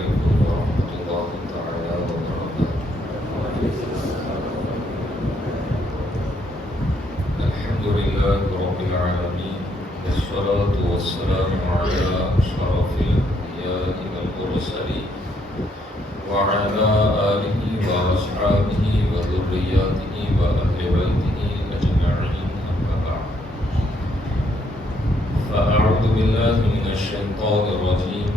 عليكم ورحمة الله تعالى وبركاته. الحمد لله رب العالمين، والصلاة والسلام على أشرف الأنبياء والمرسلين وعلى آله وأصحابه وذرياته وأهل بيته أجمعين، أما بعد. فأعوذ بالله من الشيطان الرجيم.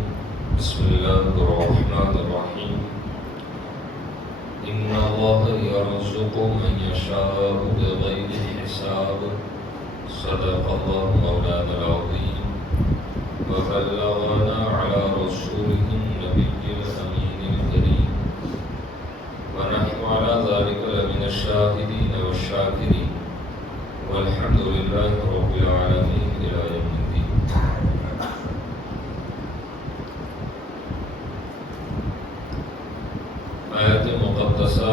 بسم الله الرحمن الرحيم. إن الله يرزق من يشاء بغير حساب. صدق الله مولانا العظيم وبلغنا على رسوله النبي الأمين الكريم، ونحن على ذلك لمن الشاهدين والشاكرين، والحمد لله رب العالمين إلى يوم الدين. آیت مقدسہ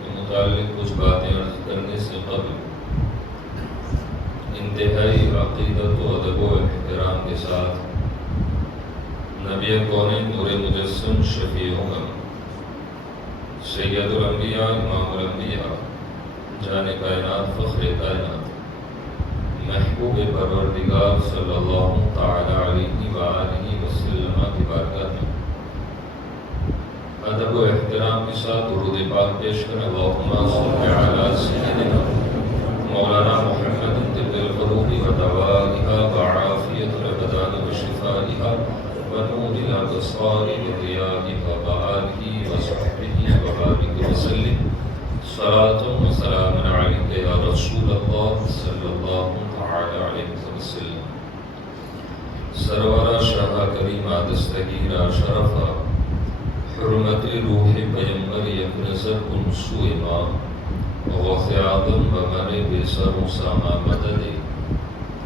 کے متعلق کچھ باتیں عرض کرنے سے قبل انتہائی عقیدت و ادب و احترام کے ساتھ نبی کونین نور مجسم شفیع امم سید الانبیاء امام الانبیاء جان کائنات فخر کائنات محبوب پروردگار صلی اللہ تعالی علیہ وآلہ وسلم کی بارگاہ میں ادب و احترام کے ساتھ درود پاک پیش کریں. اللہم صل علی سیدنا مولانا محمد طب القلوب ودوائها وعافیت الابدان وشفائها ونور الابصار وضیائها وآلہ وصحبہ وبارک وسلم. صلاۃ و سلام علیک یا رسول اللہ صلی اللہ تعالی علیہ وسلم. سرورہ شاہ کریمہ دستگیرہ شرفہ حرمت روح پیمبر یک نظر کن سو امام غوث اعظم بمر بے سر و ساما مدد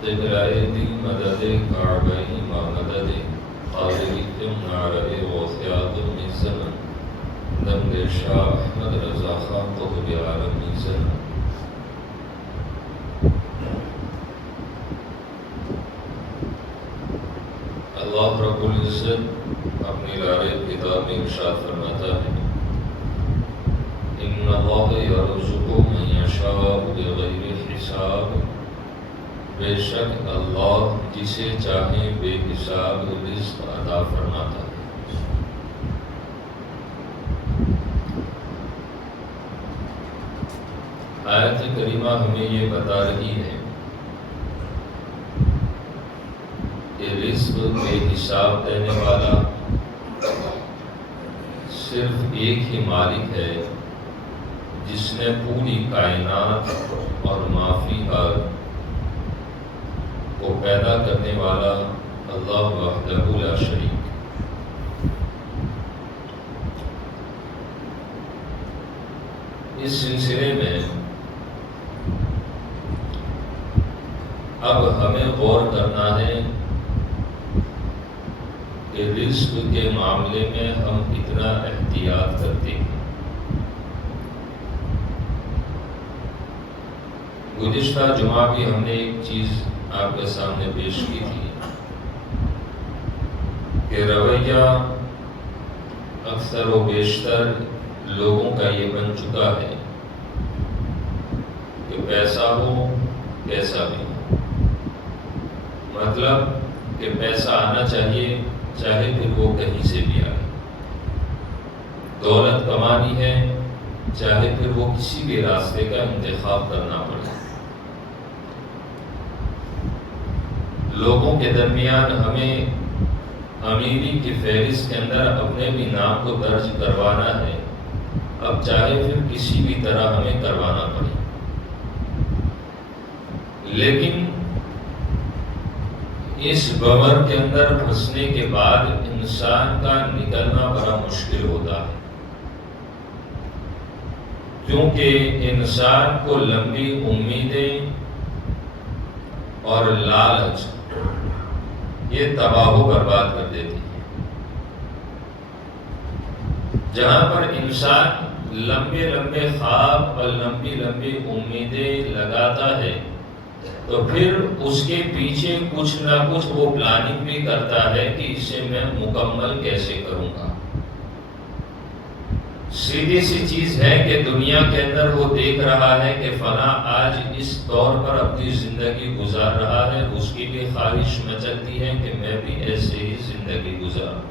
قبلۂ دل مدد کعبہ ما مدد قابل تم نعرہ غوث اعظم من زمن دمد شاہ احمد رضا خان قطب عالم من زمن. اللہ رب العزت اپنی لارے کتاب میں ارشاد فرماتا ہے ان اللہ یرزق من یشاء بغیر حساب. بے شک اللہ جسے چاہے بے حساب رزق عطا فرماتا ہے. آیت کریمہ ہمیں یہ بتا رہی ہے کہ رزق بے حساب دینے والا صرف ایک ہی مالک ہے جس نے پوری کائنات اور ما فیہا کو پیدا کرنے والا اللہ وحدہ لا شریک. اس سلسلے میں اب ہمیں غور کرنا ہے کہ رزق کے معاملے میں ہم کتنا احتیاط کرتے ہیں. گزشتہ جمعہ بھی ہم نے ایک چیز آپ کے سامنے پیش کی تھی کہ رویہ اکثر و بیشتر لوگوں کا یہ بن چکا ہے کہ پیسہ ہو کیسا بھی ہو، مطلب کہ پیسہ آنا چاہیے چاہے پھر وہ کہیں سے بھی آئے. دولت کمانی ہے چاہے پھر وہ کسی بھی راستے کا انتخاب کرنا پڑے. لوگوں کے درمیان ہمیں امیری کی فہرست کے اندر اپنے بھی نام کو درج کروانا ہے، اب چاہے پھر کسی بھی طرح ہمیں کروانا پڑے. لیکن اس بمر کے اندر پھنسنے کے بعد انسان کا نکلنا بڑا مشکل ہوتا ہے، کیونکہ انسان کو لمبی امیدیں اور لالچ یہ تباہ و برباد کر دیتی ہے. جہاں پر انسان لمبے لمبے خواب اور لمبی لمبی امیدیں لگاتا ہے تو پھر اس کے پیچھے کچھ نہ کچھ وہ پلاننگ بھی کرتا ہے کہ اسے میں مکمل کیسے کروں گا۔ سیدھی سی چیز ہے کہ دنیا کے اندر وہ دیکھ رہا ہے کہ فلاں آج اس طور پر اپنی زندگی گزار رہا ہے، اس کی بھی خواہش مچلتی ہے کہ میں بھی ایسے ہی زندگی گزاروں۔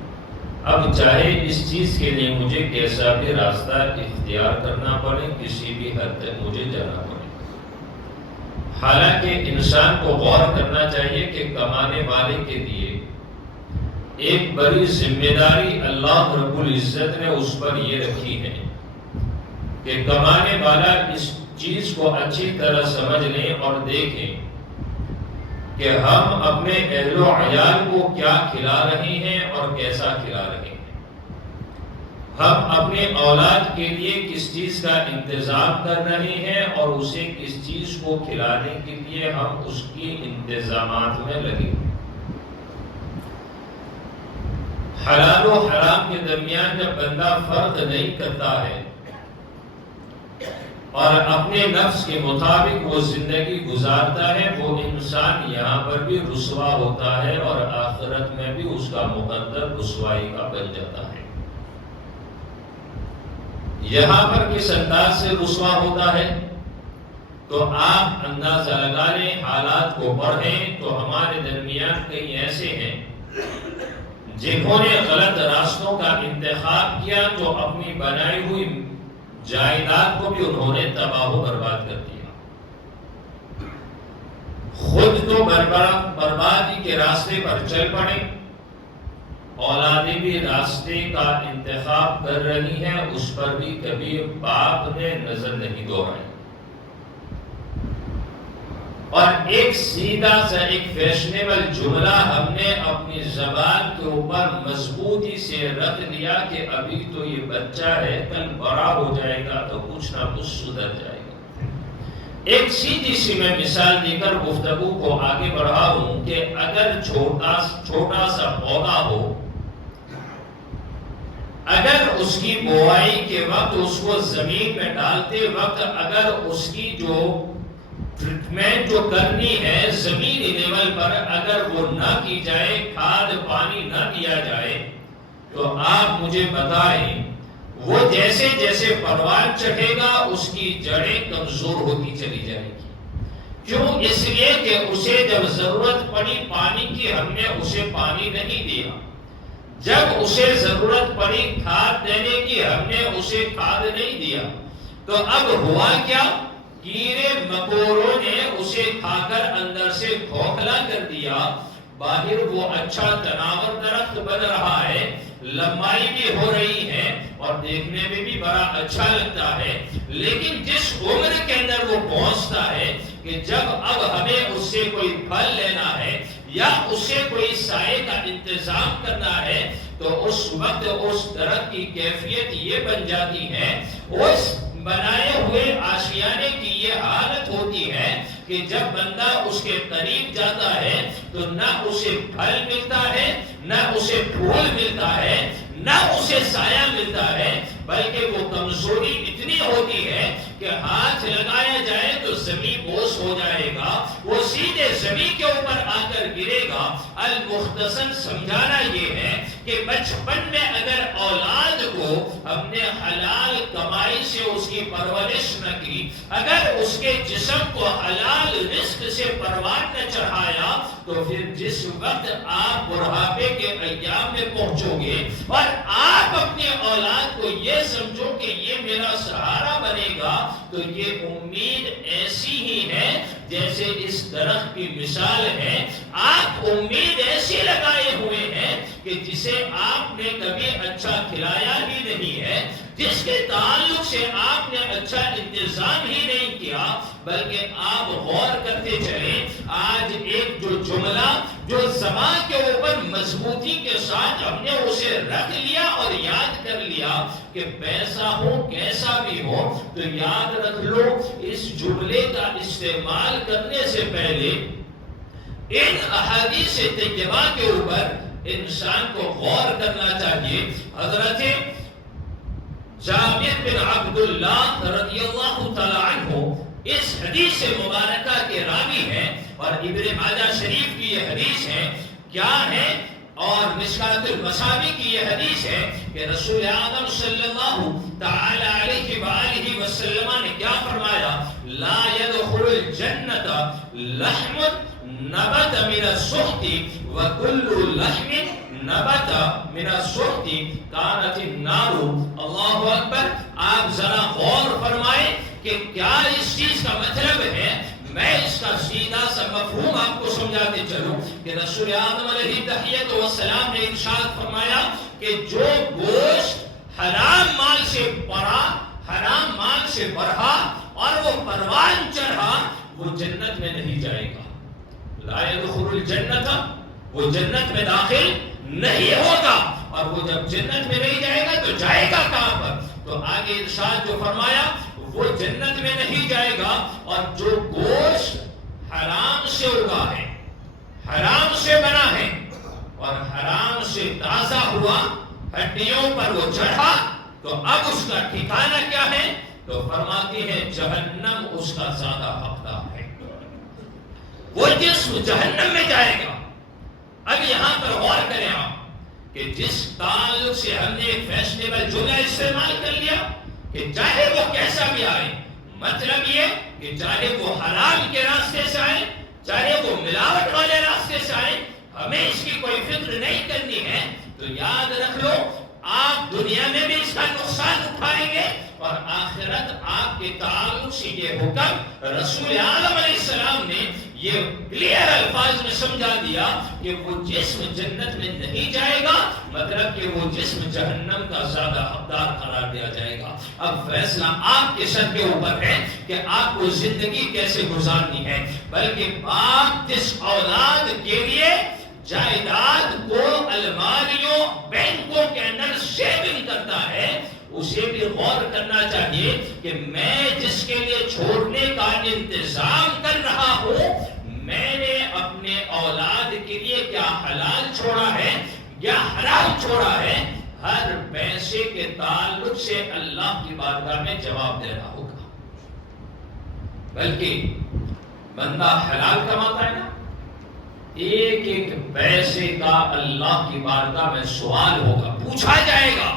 اب چاہے اس چیز کے لیے مجھے کیسا بھی راستہ اختیار کرنا پڑے، کسی بھی حد تک مجھے جانا پڑے۔ حالانکہ انسان کو غور کرنا چاہیے کہ کمانے والے کے لیے ایک بڑی ذمہ داری اللہ رب العزت نے اس پر یہ رکھی ہے کہ کمانے والا اس چیز کو اچھی طرح سمجھ لیں اور دیکھیں کہ ہم اپنے اہل و عیال کو کیا کھلا رہے ہیں اور کیسا کھلا رہے ہیں۔ ہم اپنے اولاد کے لیے کس چیز کا انتظام کر رہے ہیں اور اسے کس چیز کو کھلانے کے لیے ہم اس کی انتظامات میں لگے۔ حلال و حرام کے درمیان جب بندہ فرق نہیں کرتا ہے اور اپنے نفس کے مطابق وہ زندگی گزارتا ہے، وہ انسان یہاں پر بھی رسوا ہوتا ہے اور آخرت میں بھی اس کا مقدر رسوائی کا بن جاتا ہے۔ یہاں پر کس انداز سے رسوا ہوتا ہے تو آپ اندازہ لگا لیں، حالات کو پڑھیں تو ہمارے درمیان کئی ایسے ہیں جنہوں نے غلط راستوں کا انتخاب کیا تو اپنی بنائی ہوئی جائیداد کو بھی انہوں نے تباہ و برباد کر دیا۔ خود تو بربادی کے راستے پر چل پڑے، اولادیں بھی راستے کا انتخاب کر رہی ہیں، اس پر بھی کبھی باپ نے نظر نہیں دوڑائی۔ اور ایک سیدھا سا ایک فیشنیبل جملہ ہم نے اپنی زبان کے اوپر مضبوطی سے رکھ لیا کہ ابھی تو یہ بچہ ہے، کل بڑا ہو جائے گا تو کچھ نہ کچھ سدھر جائے گا۔ ایک سیدھی سی میں مثال دے کر گفتگو کو آگے بڑھا ہوں کہ اگر چھوٹا سا پودا ہو، اگر اس کی بوائی کے وقت اس کو زمین میں ڈالتے وقت اگر اس کی جو ٹریٹمنٹ جو کرنی ہے زمین لیول پر اگر وہ نہ کی جائے، کھاد پانی نہ دیا جائے، تو آپ مجھے بتائیں وہ جیسے جیسے پروان چڑھے گا اس کی جڑیں کمزور ہوتی چلی جائے گی۔ کیوں؟ اس لیے کہ اسے جب ضرورت پڑی پانی کی ہم نے اسے پانی نہیں دیا، جب اسے ضرورت پڑی کھاد دینے کی ہم نے اسے کھاد نہیں دیا، تو اب ہوا کیا؟ کیڑے مکوڑوں نے اسے کھا کر اندر سے کھوکھلا کر دیا۔ باہر وہ اچھا تناور درخت بن رہا ہے، لمبائی بھی ہو رہی ہے اور دیکھنے میں بھی بڑا اچھا لگتا ہے، لیکن جس عمر کے اندر وہ پہنچتا ہے کہ جب اب ہمیں اس سے کوئی پھل لینا ہے یا اس سے کوئی سائے کا انتظام کرنا ہے، تو اس وقت اس درخت کی کیفیت یہ بن جاتی ہے، اس بنائے ہوئے آشیانے کی یہ حالت ہوتی ہے کہ جب بندہ اس کے قریب جاتا ہے تو نہ اسے پھل ملتا ہے، نہ اسے پھول ملتا ہے، نہ اسے سایہ ملتا ہے، بلکہ وہ کمزوری اتنی ہوتی ہے کہ ہاتھ لگایا جائے تو زمین بوس ہو جائے گا، وہ سیدھے زمین کے اوپر آ کر گرے گا۔ المختصر سمجھانا یہ ہے کہ بچپن میں اگر اولاد کو ہم نے حلال کمائی سے اس کی پرورش نہ کی، اگر اس کے جسم کو حلال رزق سے پروان نہ چڑھایا، تو پھر جس وقت آپ بڑھاپے کے ایام میں پہنچو گے اور آپ اپنے اولاد کو یہ سمجھو کہ یہ میرا سہارا بنے گا، تو یہ امید ایسی ہی ہے جیسے اس درخت کی مثال ہے۔ آپ امید ایسی لگائے ہوئے ہیں کہ جسے آپ نے کبھی اچھا کھلایا ہی نہیں ہے، جس کے تعلق سے آپ نے اچھا انتظام ہی نہیں کیا، بلکہ آپ غور کرتے چلیں۔ آج ایک جو جملہ جو زبان کے اوپر مضبوطی کے ساتھ ہم نے اسے رکھ لیا اور یاد کر لیا کہ پیسہ ہو کیسا بھی ہو، تو یاد رکھ لو اس جملے کا استعمال کرنے سے پہلے ان احادیث طیبہ کے اوپر انسان کو غور کرنا چاہیے۔ حضرت جابر بن عبداللہ رضی اللہ تعالی عنہ اس حدیث مبارکہ کے راوی ہیں اور ابن ماجہ شریف کی یہ حدیث ہے. کیا ہے؟ اور مشکات المصابیح کی یہ حدیث ہے کہ رسول اعظم صلی اللہ تعالی علیہ وآلہ وسلم نے کیا فرمایا؟ لا يدخل الجنت لحم نبت من السحت وكل لحم نبت من السحت كانت النار. اللہ اکبر. آپ ذرا غور فرمائیں کہ کیا اس چیز کا مطلب ہے. میں اس کا سیدھا سا مفہوم آپ کو سمجھاتے چلوں کہ رسول اعظم علیہ تحیۃ والسلام نے ارشاد فرمایا کہ جو گوشت حرام مال سے پڑا، حرام مال سے بڑھا اور وہ پروان چڑھا، وہ جنت میں نہیں جائے گا. لا يدخل الجنت، وہ جنت میں داخل نہیں ہوگا. اور وہ جب جنت میں نہیں جائے گا تو جائے گا کہاں پر؟ تو آگے ارشاد جو فرمایا وہ جنت میں نہیں جائے گا. اور جو گوشت حرام سے اگا ہے، حرام سے بنا ہے اور حرام سے تازہ ہوا، ہڈیوں پر وہ چڑھا، تو اب اس کا ٹھکانہ کیا ہے؟ تو فرماتے ہیں جہنم اس کا زیادہ حقدار ہے. وہ جسم جہنم میں جائے گا. اب یہاں پر غور کریں آپ کہ جس تعلق سے ہم نے ایک فیشنیبل جملہ استعمال کر لیا کہ چاہے وہ کیسا بھی آئے، مطلب یہ کہ چاہے وہ حرام کے راستے سے آئے، چاہے وہ ملاوٹ والے راستے سے آئے، ہمیں اس کی کوئی فکر نہیں کرنی ہے. تو یاد رکھ لو آپ دنیا میں بھی اس کا نقصان اٹھائیں گے اور آخرت آپ کے تعلق سے یہ حکم رسول اعظم علیہ السلام نے یہ کلیئر الفاظ میں سمجھا دیا کہ وہ جسم جنت میں نہیں جائے گا، مطلب کہ وہ جسم جہنم کا زیادہ حقدار قرار دیا جائے گا. اب فیصلہ آپ کے سر کے اوپر ہے کہ آپ کو زندگی کیسے گزارنی ہے. بلکہ باپ جس اولاد کے لیے جائیداد کو الماریوں بینکوں کے اندر سیونگ کرتا ہے، اسے بھی غور کرنا چاہیے کہ میں جس کے لیے چھوڑنے کا انتظام کر رہا ہوں، میں نے اپنے اولاد کے لیے کیا حلال چھوڑا ہے یا حرام چھوڑا ہے. ہر پیسے کے تعلق سے اللہ کی بارگاہ میں جواب دینا ہوگا. بلکہ بندہ حلال کماتا ہے نا، ایک ایک پیسے کا اللہ کی بارگاہ میں سوال ہوگا، پوچھا جائے گا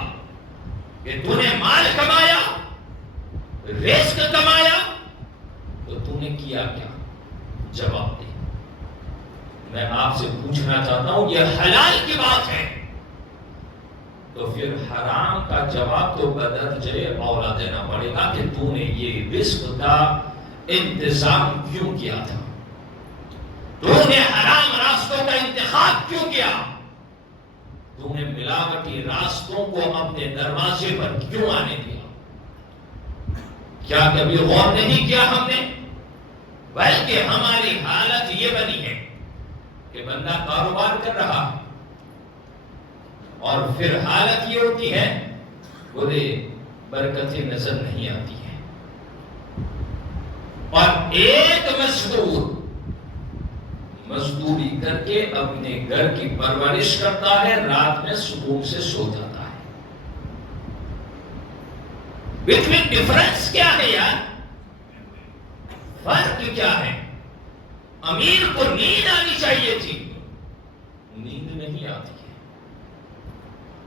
کہ تو نے مال کمایا، رزق کمایا، تو تو نے کیا کیا؟ جواب دے. میں آپ سے پوچھنا چاہتا ہوں یہ حلال کی بات ہے تو پھر حرام کا جواب تو بدرجے اولا دینا پڑے گا کہ تو نے یہ رزق کا انتظام کیوں کیا تھا، تو نے حرام راستوں کا انتخاب کیوں کیا، تو نے ملاوٹی راستوں کو اپنے دروازے پر کیوں آنے دیا. کیا کبھی غور نہیں کیا ہم نے؟ بلکہ ہماری حالت یہ بنی ہے کہ بندہ کاروبار کر رہا اور پھر حالت یہ ہوتی ہے بولے برکتیں نظر نہیں آتی ہیں. اور ایک مزدوری کر کے اپنے گھر کی پرورش کرتا ہے، رات میں سکون سے سو جاتا ہے. بٹوین ڈفرنس کیا ہے یار؟ فرق کیا ہے؟ امیر کو نیند آنی چاہیے تھی، نیند نہیں آتی ہے.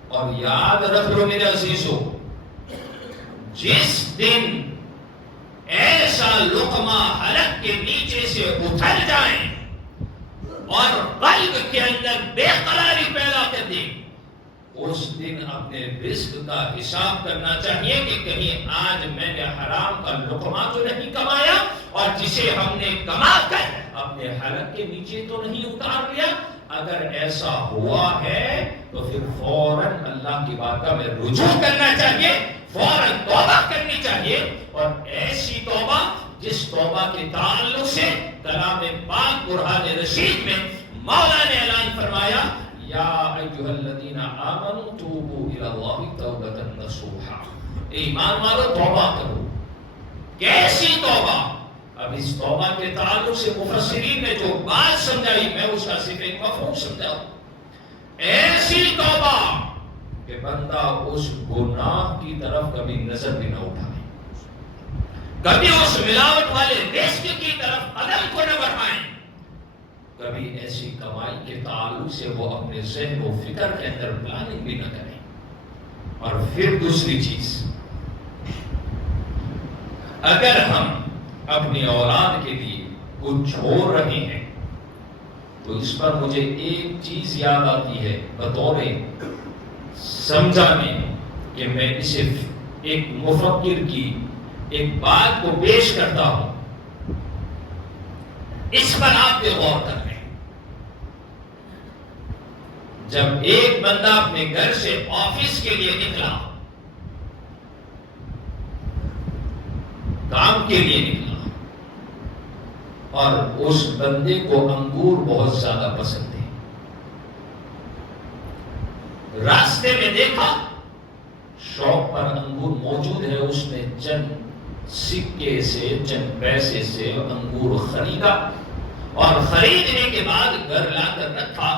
اور یاد رکھ لو میرے عزیزو، جس دن ایسا لقمہ حلق کے نیچے سے اتر جائے اور قلب کے اندر بے قراری پیدا کر دے، اس دن اپنے رزق کا حساب کرنا چاہیے کہ کہیں آج میں نے حرام کا لقمہ تو نہیں کمایا اور جسے ہم نے کما کر اپنے حلق کے نیچے تو نہیں اتار لیا. اگر ایسا ہوا ہے تو پھر فوراً اللہ کی بارگاہ میں رجوع کرنا چاہیے، فوراً توبہ کرنی چاہیے. اور ایسی توبہ جس توبہ کے تعلق سے کلام پاک قرآن رشید میں مولا نے اعلان فرمایا یا ایھا الذین آمنوا توبوا الی اللہ توبۃ نصوحا، ایمان والو توبہ کرو. کیسی توبہ؟ اب اس توبہ کے تعلق سے مفسرین نے جو بات سمجھائی میں اس کا صرف ایک مفہوم سمجھاؤں. ایسی توبہ کہ بندہ اس گناہ کی طرف کبھی نظر بھی نہ اٹھائے، کبھی اس ملاوٹ والے رزق کی طرف قدم کو نہ بڑھائیں، کبھی ایسی کمائی کے تعلق سے وہ اپنے ذہن و فکر کے اندر پلاننگ بھی نہ کریں۔ اور پھر دوسری چیز، اگر ہم اپنی اولاد کے لیے کچھ چھوڑ رہے ہیں تو اس پر مجھے ایک چیز یاد آتی ہے بطور سمجھانے کہ میں اسے ایک مفکر کی ایک بات کو پیش کرتا ہوں، اس پر آپ پہ غور کر لیں۔ جب ایک بندہ اپنے گھر سے آفس کے لیے نکلا، کام کے لیے نکلا، اور اس بندے کو انگور بہت زیادہ پسند ہے، راستے میں دیکھا شاپ پر انگور موجود ہے، اس نے چند سکے سے چند پیسے سے انگور خریدا اور خریدنے کے بعد گھر لا کر رکھا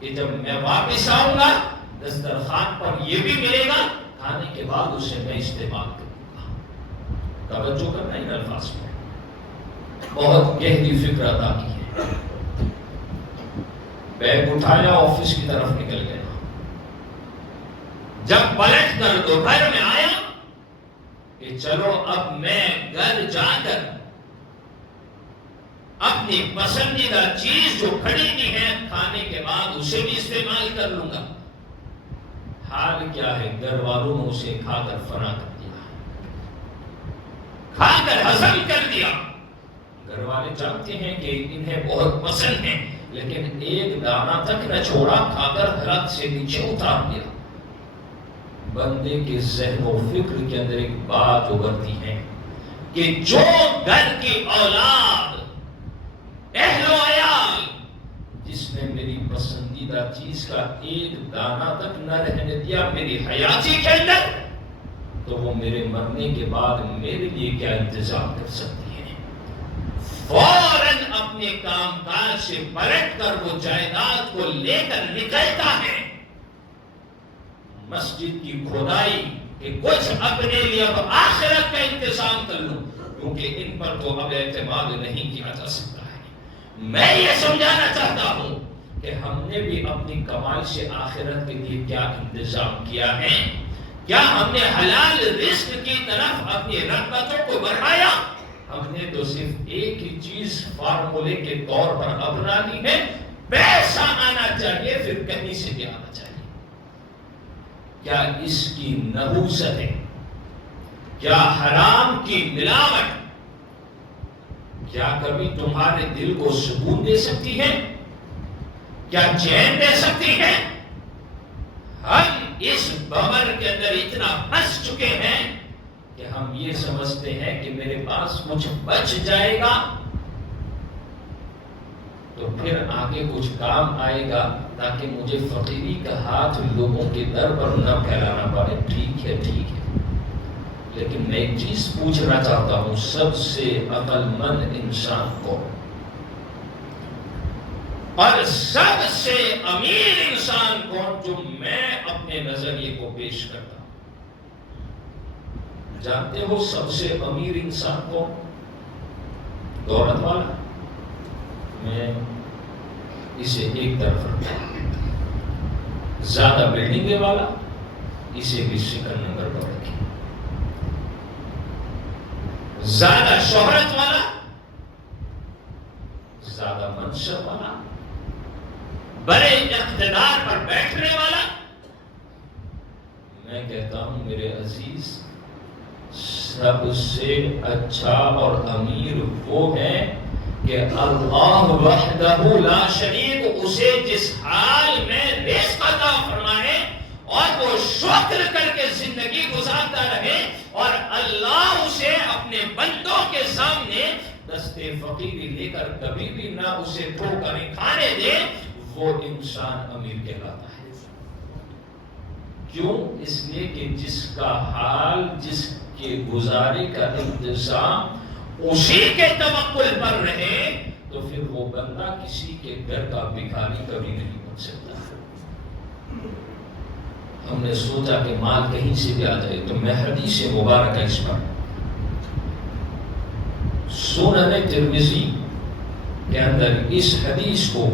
کہ جب میں واپس آؤں گا دسترخوان پر یہ بھی ملے گا، کھانے کے بعد اسے میں استعمال کروں گا۔ توجہ کرنا ان الفاظ میں بہت گہری فکر ادا کی ہے۔ بیگ اٹھایا، آفس کی طرف نکل گیا، جب پلٹ کر دوپہر میں آیا کہ چلو اب میں گھر جا کر اپنی پسندیدہ چیز جو خریدی ہے کھانے کے بعد اسے بھی استعمال کر لوں گا، حال کیا ہے گھر والوں نے اسے کھا کر فنا کر دیا، کھا کر ہضم کر دیا۔ گھر والے جانتے ہیں کہ انہیں بہت پسند ہے، لیکن ایک دانہ تک نہ چھوڑا، کھا کر ہاتھ سے نیچے اتار دیا۔ بندے کے ذہن و فکر کے اندر ایک بات ابھرتی ہے کہ جو گھر کی اولاد، اہل و عیال، جس نے میری پسندیدہ چیز کا ایک دانہ تک نہ رہنے دیا میری حیاتی کے اندر، تو وہ میرے مرنے کے بعد میرے لیے کیا انتظام کر سکتی ہے؟ فوراً اپنے کام کاج سے پلٹ کر وہ جائیداد کو لے کر نکلتا ہے، مسجد کی کھدائی کہ کچھ اپنے لیے اب آخرت کا انتظام کر لوں، کیونکہ ان پر تو اب اعتماد نہیں کیا جا سکتا ہے۔ میں یہ سمجھانا چاہتا ہوں کہ ہم نے بھی اپنی کمائی سے آخرت کے لیے کیا انتظام کیا ہے؟ کیا ہم نے حلال رزق کی طرف اپنی رغبتوں کو بڑھایا؟ ہم نے تو صرف ایک ہی چیز فارمولے کے طور پر اپنا لی ہے، پیسہ آنا چاہیے، پھر کہیں سے بھی آنا چاہیے۔ کیا اس کی نحوست ہے؟ کیا حرام کی ملاوٹ کیا کبھی تمہارے دل کو سکون دے سکتی ہے؟ کیا چین دے سکتی ہے؟ ہم اس ببر کے اندر اتنا پھنس چکے ہیں کہ ہم یہ سمجھتے ہیں کہ میرے پاس کچھ بچ جائے گا تو پھر آگے کچھ کام آئے گا، تاکہ مجھے فقیری کا ہاتھ لوگوں کے در پر نہ پھیلانا پڑے۔ ٹھیک ہے، لیکن میں ایک چیز پوچھنا چاہتا ہوں، سب سے عقل مند انسان کو اور سب سے امیر انسان کون، جو میں اپنے نظریے کو پیش کرتا ہوں؟ جانتے ہو سب سے امیر انسان کون؟ دولت والا؟ میں اسے ایک طرف رکھتا ہوں۔ زیادہ بلڈنگیں والا؟ اسے بھی سیکنڈ نمبر پر رکھیں۔ زیادہ شہرت والا؟ زیادہ منصب والا؟ بڑے اقتدار پر بیٹھنے والا؟ میں کہتا ہوں میرے عزیز، سب سے اچھا اور امیر وہ ہے کہ اللہ وحدہ لا شریک اسے جس حال میں رزق عطا فرمائے اور وہ شکر کر کے زندگی گزارتا رہے، اور اللہ اسے اپنے بندوں کے سامنے دستے فقیری لے کر کبھی بھی نہ اسے ٹھوکریں کھانے دے، وہ انسان امیر کہلاتا ہے۔ کیوں؟ اس لیے کہ جس کا حال، جس کے گزارے کا انتظام اسی کے توکل پر رہے، تو پھر وہ بندہ کسی کے گھر کا بھکاری کبھی نہیں بن سکتا۔ ہم نے سوچا کہ مال کہیں سے بھی آ جائے، تو میں حدیث مبارکہ اس پر سنن ترمذی کے اندر اس حدیث کو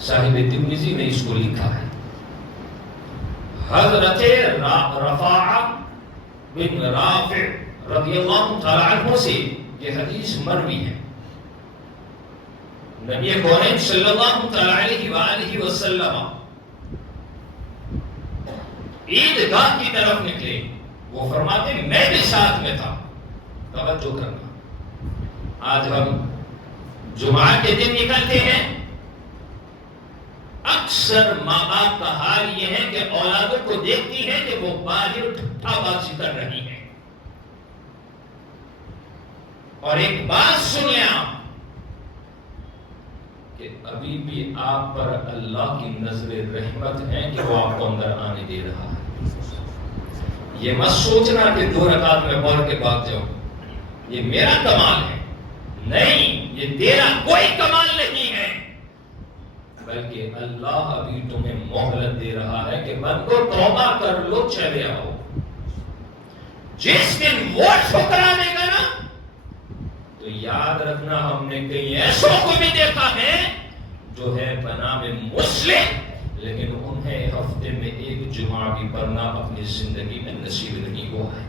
صاحب ترمذی نے اس کو لکھا ہے. حضرت رفاعہ بن رافع رضی اللہ تعالی عنہ سے یہ حدیث مروی ہے. نبی کریم صلی اللہ تعالی علیہ وآلہ وسلم عیدگاہ کی طرف نکلے. وہ فرماتے میں بھی ساتھ میں تھا. توجہ کرنا، آج ہم جمعہ کے دن نکلتے ہیں، اکثر ماں باپ کا حال یہ ہے کہ اولادوں کو دیکھتی ہے کہ وہ باہر ٹھٹھا بازی کر رہی ہیں. اور ایک بات سنیں آپ کہ ابھی بھی آپ پر اللہ کی نظر رحمت ہے کہ وہ آپ کو اندر آنے دے رہا ہے. یہ مت سوچنا کہ 2 رکعت میں پڑھ کے بھاگ جاؤ، یہ میرا کمال ہے. نہیں، یہ تیرا کوئی کمال نہیں ہے، بلکہ اللہ ابھی تمہیں مہلت دے رہا ہے کہ بندو توبہ کر لو، چلے آؤ. جس دن وہ ٹھکرا دے گا نا، تو یاد رکھنا ہم نے کئی ایسوں کو بھی دیکھا ہے جو ہے بنام مسلم، لیکن انہیں ہفتے میں 1 جمعہ بھی پڑھنا اپنی زندگی میں نصیب نہیں ہوا ہے.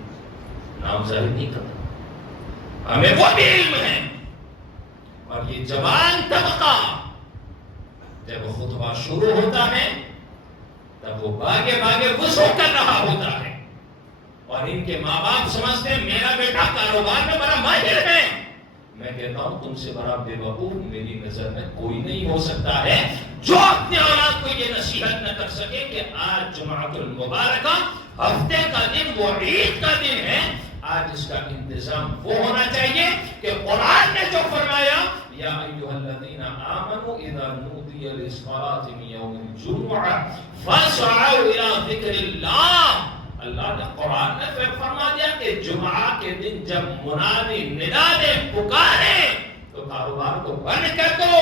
نام ظاہر نہیں کرتا، ہمیں وہ بھی علم ہے. اور یہ جوان طبقہ جب خطبہ شروع ہوتا ہے تب وہ باگے باگے وضو کر رہا ہوتا ہے، اور ان کے ماں باپ سمجھتے ہیں میرا بیٹا کاروبار میں بڑا ماہر ہے. میں کہتا ہوں تم سے بڑا بے وقوف میری نظر میں کوئی نہیں ہو سکتا ہے جو اپنے اولاد کو یہ نصیحت نہ کر سکے کہ آج جمعۃ المبارکہ ہفتے کا دن، وہ عید کا دن ہے. آج اس کا انتظام وہ ہونا چاہیے کہ قرآن نے جو فرمایا یا ایھا الذین آمنوا اذا نودی للصلاۃ من یوم الجمعہ فاسعوا الی ذکر اللہ. اللہ نے قرآن میں فرما دیا کہ جمعہ کے دن جب منادی ندا دے، پکارے، تو کاروبار کو بند کر دو.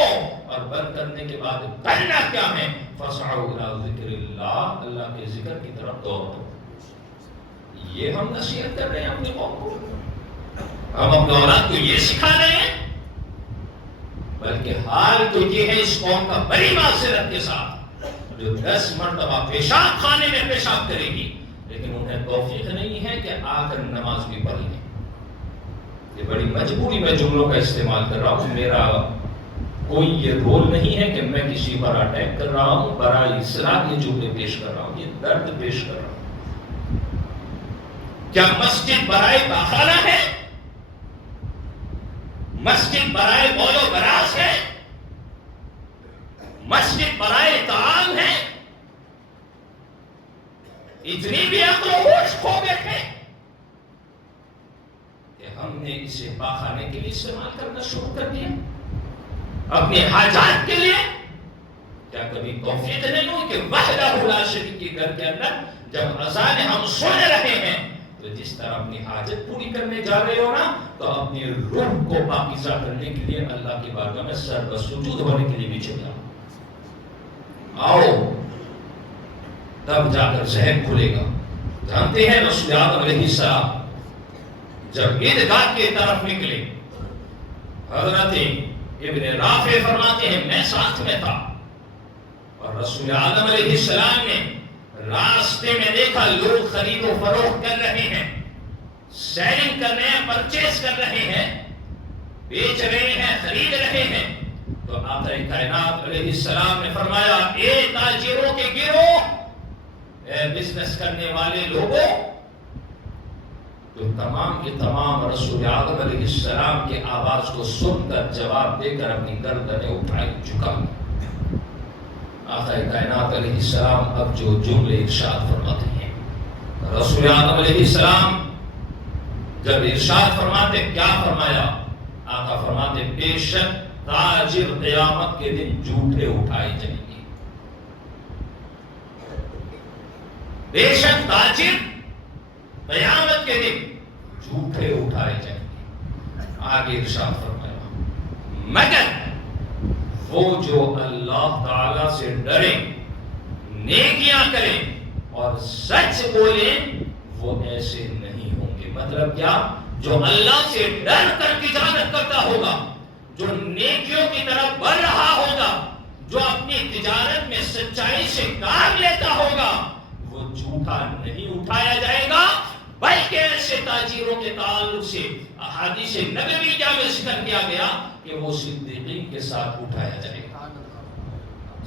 اور بند کرنے کے بعد کرنا کیا ہے؟ فاسعوا الی ذکر اللہ، اللہ کے ذکر کی طرف دوڑو. یہ ہم نصیحت کر رہے ہیں اپنے قوم کو، ہم اپنے اولاد کو یہ سکھا رہے ہیں. بلکہ حال تو یہ ہے اس قوم کا بڑی معذرت کے ساتھ جو 10 مرتبہ پیشاب خانے میں پیشاب کرے گی، لیکن انہیں توفیق نہیں ہے کہ آ کر نماز بھی پڑھ لیں. یہ بڑی مجبوری میں جملوں کا استعمال کر رہا ہوں، میرا کوئی یہ رول نہیں ہے کہ میں کسی پر اٹیک کر رہا ہوں، برائے اصلاح یہ جملے پیش کر رہا ہوں، یہ درد پیش کر رہا ہوں. کیا مسجد برائے باخانہ ہے؟ مسجد برائے بول و براز ہے؟ مسجد برائے تعام ہے؟ اتنی بھی عقل و ہوش کھو بیٹھے کہ ہم نے اسے پاخانے کے لیے استعمال کرنا شروع کر دیا، اپنے حاجات کے لیے. کیا کبھی توفیق نہیں ہوئی کہ وحدہ لا شریک کے گھر کے اندر جب اذان ہم سن رہے ہیں تو جس طرح اپنی حاجت پوری کرنے جا رہے ہو نا، تو اپنی روح کو پاکیزہ کرنے کے لیے اللہ کی بارگاہ میں سر بسجود ہونے کے لیے بھی چلا آؤ، تب جا کر ذہن کھلے گا. جانتے ہیں رسول آدم علیہ السلام جب عیدگاہ کی طرف نکلے، حضرت ابن رافع فرماتے ہیں میں ساتھ میں تھا، اور رسول آدم علیہ السلام نے راستے میں دیکھا لوگ خرید و فروخت کر رہے ہیں، سیلنگ کر رہے ہیں، پرچیز کر رہے ہیں، بیچ رہے ہیں، خرید رہے ہیں. تو آقا کائنات علیہ السلام نے فرمایا اے تاجروں کے گروہ، اے بزنس کرنے والے لوگوں. تو تمام کے تمام رسول آدم علیہ السلام کی آواز کو سن کر جواب دے کر اپنی گردنیں اٹھائی چکا. آقا کائنات علیہ السلام اب جو جملے ارشاد فرماتے ہیں، رسول آدم علیہ السلام جب ارشاد فرماتے کیا فرمایا؟ آقا فرماتے بے شک تاجر قیامت کے دن جھوٹے اٹھائے جائیں گے. بے شک تاجر قیامت کے دن جھوٹے اٹھائے جائیں گے. آگے ارشاد فرمایا مگر وہ جو اللہ تعالی سے ڈریں، نیکیاں کریں اور سچ بولیں، وہ ایسے نہیں ہوں گے. مطلب کیا؟ جو اللہ سے ڈر کر تجارت کرتا ہوگا، جو نیکیوں کی طرف بڑھ رہا ہوگا، جو اپنی تجارت میں سچائی سے کام لیتا ہوگا، وہ جھوٹا نہیں اٹھایا جائے گا، بلکہ ایسے تاجروں کے تعلق سے احادیث نبویہ میں ذکر کیا گیا کہ وہ صدیقین کے ساتھ اٹھایا جائے گا،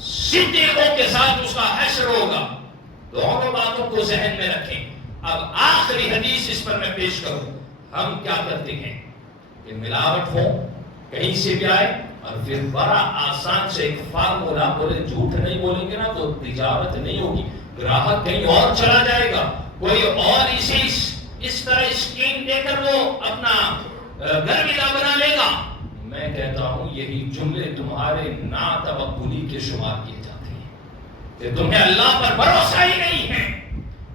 صدیقوں کے ساتھ اس کا حشر ہوگا۔ دونوں باتوں کو ذہن میں رکھیں۔ اب آخری حدیث اس پر میں پیش کروں۔ ہم کیا کرتے ہیں کہ ملاوٹ ہو کہیں سے بھی آئے اور پھر بڑا آسان سے ایک فارمولا بولے، جھوٹ نہیں بولیں گے نا تو تجارت نہیں ہوگی، گراہک کہیں اور چلا جائے گا، کوئی اور اس طرح اسکیم دے کر وہ اپنا گھر ملا بنا لے گا۔ میں کہتا ہوں یہی جملے تمہارے ناتوکلی کے شمار کیے جاتے ہیں کہ تمہیں اللہ پر بھروسہ ہی نہیں ہے۔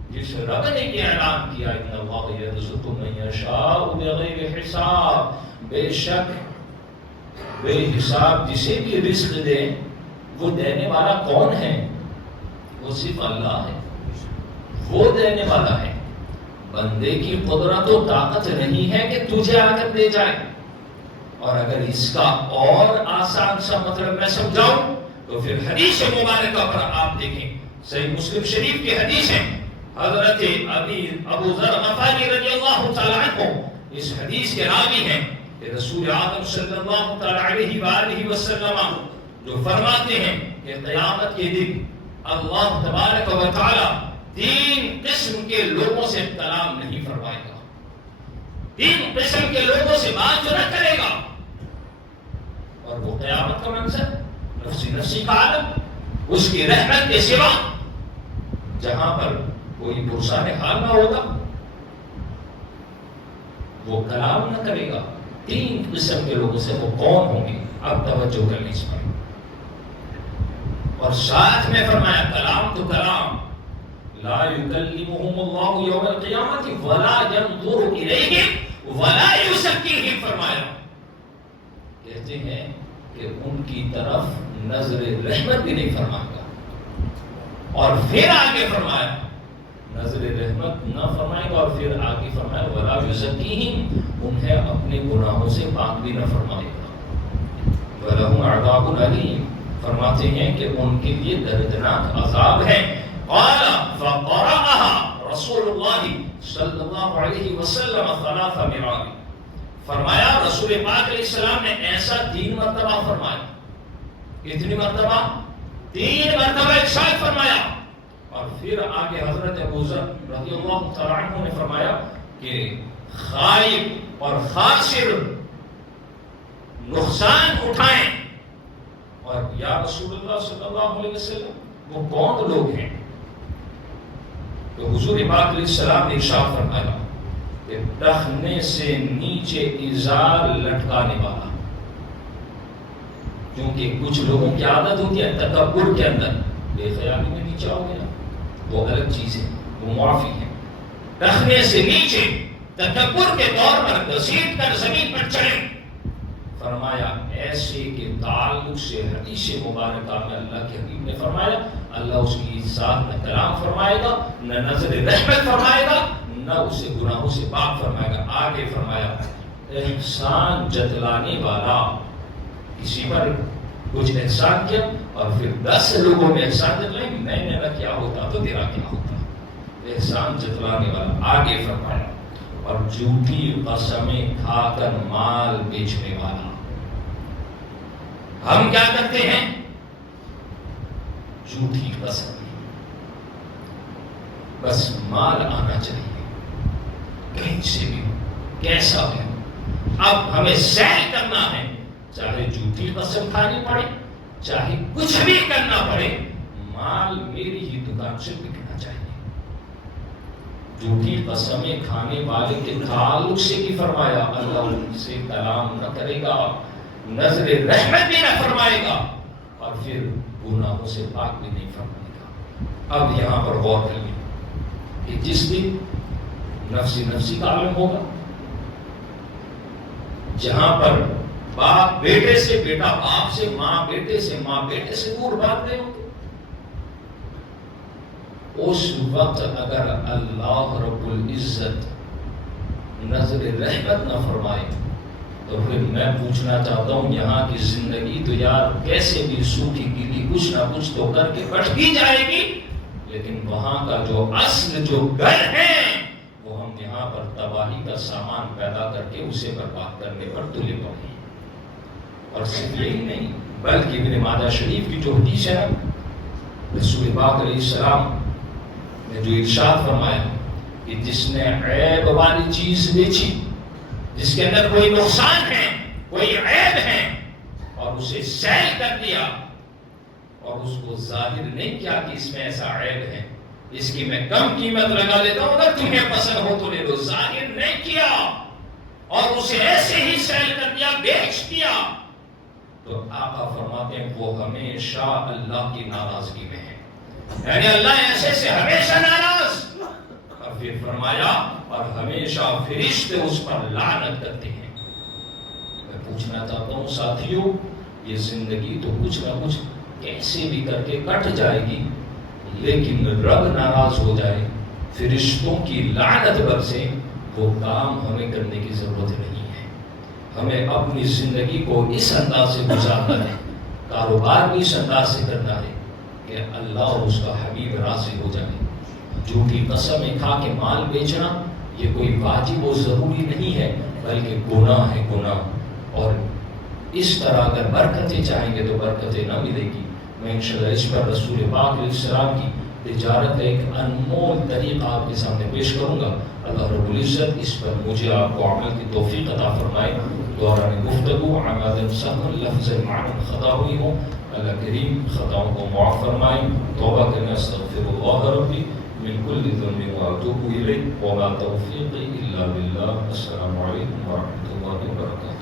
جس رب نے یہ اعلان کیا ان اللہ یرزق من یشاء بغیر حساب، بے شک بے حساب جسے بھی رزق دے، وہ دینے والا کون ہے؟ وہ صرف اللہ ہے، وہ دینے والا ہے۔ بندے کی قدرت و طاقت نہیں ہے کہ تجھے آ کر دے جائے۔ اور اگر اس کا اور آسان سا مطلب میں سمجھاؤں تو پھر حدیث مبارکہ پر آپ دیکھیں، صحیح مسلم شریف کی حدیث ہے، حضرت ابو ذر غفاری رضی اللہ تعالیٰ عنہ اس حدیث کے راوی ہیں کہ رسول اعظم صلی اللہ تعالیٰ علیہ وآلہ وسلم جو فرماتے ہیں کہ قیامت کے دن اللہ تبارک و تعالیٰ 3 قسم کے لوگوں سے کلام نہیں فرمائے گا، 3 قسم کے لوگوں سے بات جو نہ کرے گا۔ اور وہ قیامت کا منظر، نفسی کا عالم، اس کی رحمت کے سوا جہاں پر کوئی پرسان حال نہ ہوگا، وہ کلام نہ کرے گا۔ 3 قسم کے لوگوں سے وہ کون ہوں گے؟ اب توجہ کرنے اس پر۔ اور ساتھ میں فرمایا کلام تو کلام، لا یکلمہم اللہ یوم القیامت ولا ینظر الیہم ولا یزکیہم، فرمایا کہتے ہیں کہ ان کی طرف نظر رحمت بھی نہیں فرمائے گا۔ اور پھر آگے فرمایا نظر رحمت نہ فرمائے گا، اور پھر آگے فرمایا ولا یزکیہم، انہیں اپنے گناہوں سے پاک بھی نہ فرمائے گا۔ وَلَهُمْ عَذَابٌ أَلِيمٌ، فرماتے ہیں کہ ان کے لیے دردناک عذاب ہے۔ قال فقرأها رسول اللہ صلی اللہ علیہ وسلم 3 مرات، فرمایا رسول پاک علیہ السلام نے ایسا 3 مرتبہ فرمایا۔ کتنی مرتبہ؟ 3 مرتبہ ارشاد فرمایا۔ اور پھر آگے حضرت ابو ذر رضی اللہ تعالیٰ عنہ نے فرمایا کہ خائب اور خاسر نقصان اٹھائیں۔ اور یا رسول اللہ صلی اللہ علیہ وسلم وہ کون لوگ ہیں؟ تو حضور پاک علیہ السلام نے ارشاد فرمایا کہ ٹخنے سے نیچے ازار لٹکانے والا، کیونکہ کچھ لوگوں کی عادت ہوتی ہے تکبر کے اندر بے خیالی میں نیچے ہو گیا، وہ الگ چیز ہے، وہ معافی ہے۔ ٹخنے سے نیچے تکبر کے طور پر گھسیٹ کر زمین پر چڑھیں، فرمایا ایسے کے تعلق سے حدیث مبارکہ میں اللہ کے حبیب نے فرمایا اللہ اس کی ذات نہ کلام فرمائے گا، نہ نظر رحمت فرمائے گا، نہ اسے گناہوں سے پاک فرمائے گا۔ آگے فرمایا احسان جتلانے والا، کسی پر کچھ احسان کیا اور پھر 10 لوگوں میں احسان جتلائیں، میں نے نہ کیا ہوتا تو تیرا کیا ہوتا، احسان جتلانے والا۔ آگے فرمایا اور جھوٹی قسمیں کھا کر مال بیچنے والا۔ ہم کیا کرتے ہیں؟ جھوٹی قسم، بس مال آنا چاہیے کہیں سے بھی کیسا بھی۔ اب ہمیں سیل کرنا ہے، چاہے جھوٹی قسم کھانی پڑے، چاہے کچھ بھی کرنا پڑے، مال میری ہی دکان سے بکنا چاہیے۔ جھوٹی قسمیں کھانے والے کے تعلق سے بھی فرمایا اللہ ان سے کلام نہ کرے گا، نظر رحمت بھی نہ فرمائے گا، اور پھر گناہوں سے پاک بھی نہیں فرمائے گا۔ اب یہاں پر غور کریے کہ جس دن نفسی کا عالم ہوگا، جہاں پر باپ بیٹے سے، بیٹا باپ سے، ماں بیٹے سے، ماں بیٹے سے دور بھاگ رہے ہوتے، اس وقت اگر اللہ رب العزت نظر رحمت نہ فرمائے، تو پھر میں پوچھنا چاہتا ہوں یہاں کی زندگی تو یار کیسے بھی سوکھی گیلی کچھ نہ کچھ تو کر کے کٹ ہی جائے گی، لیکن وہاں کا جو اصل جو گھر ہے وہ ہم یہاں پر تباہی کا سامان پیدا کر کے اسے برباد کرنے پر تلے پڑے۔ اور صرف یہی نہیں بلکہ ابن ماجہ شریف کی جو حدیث ہے رسول پاک علیہ السلام نے جو ارشاد فرمایا کہ جس نے عیب والی چیز بیچی، جس کے اندر کوئی نقصان ہے، کوئی عیب ہے، اور اسے سیل کر دیا اور اس کو ظاہر نہیں کیا کہ اس میں ایسا عیب ہے، اس کی میں کم قیمت لگا لیتا ہوں، اگر تمہیں پسند ہو تو لے لو، ظاہر نہیں کیا اور اسے ایسے ہی سیل کر دیا، بیچ دیا، تو آقا فرماتے ہیں وہ ہمیشہ اللہ کی ناراضگی میں ہے، یعنی اللہ ایسے سے ہمیشہ ناراض۔ اور پھر فرمایا اور ہمیشہ فرشتے اس پر لعنت کرتے ہیں۔ میں پوچھنا چاہتا ہوں ساتھیوں، یہ زندگی تو کچھ نہ کچھ کیسے بھی کر کے کٹ جائے گی، لیکن رب ناراض ہو جائے، فرشتوں کی لعنت برسے، وہ کام ہمیں کرنے کی ضرورت نہیں ہے۔ ہمیں اپنی زندگی کو اس انداز سے گزارنا ہے، کاروبار بھی اس انداز سے کرنا ہے کہ اللہ اور اس کا حبیب راضی ہو جائے۔ جھوٹی قسمیں کھا کے مال بیچنا یہ کوئی واجب و ضروری نہیں ہے، بلکہ گناہ ہے، گناہ۔ اور اس طرح اگر برکتیں چاہیں گے تو برکتیں نہ ملے گی۔ میں انشاءاللہ اس پر رسول پاک علیہ السلام کی تجارت کا ایک انمول طریقہ آپ کے سامنے پیش کروں گا۔ اللہ رب العزت اس پر مجھے آپ کو عمل کی توفیق عطا فرمائے۔ دوران گفتگو عمادن سہل لفظ معنی خطا ہوئی ہوں، اللہ کریم خطاؤں کو معاف فرمائے۔ توبہ کرنا، استغفر اللہ ربی من کل ذنب واتوب الیہ، وما توفیقی الا باللہ۔ السلام علیکم ورحمۃ اللہ وبرکاتہ۔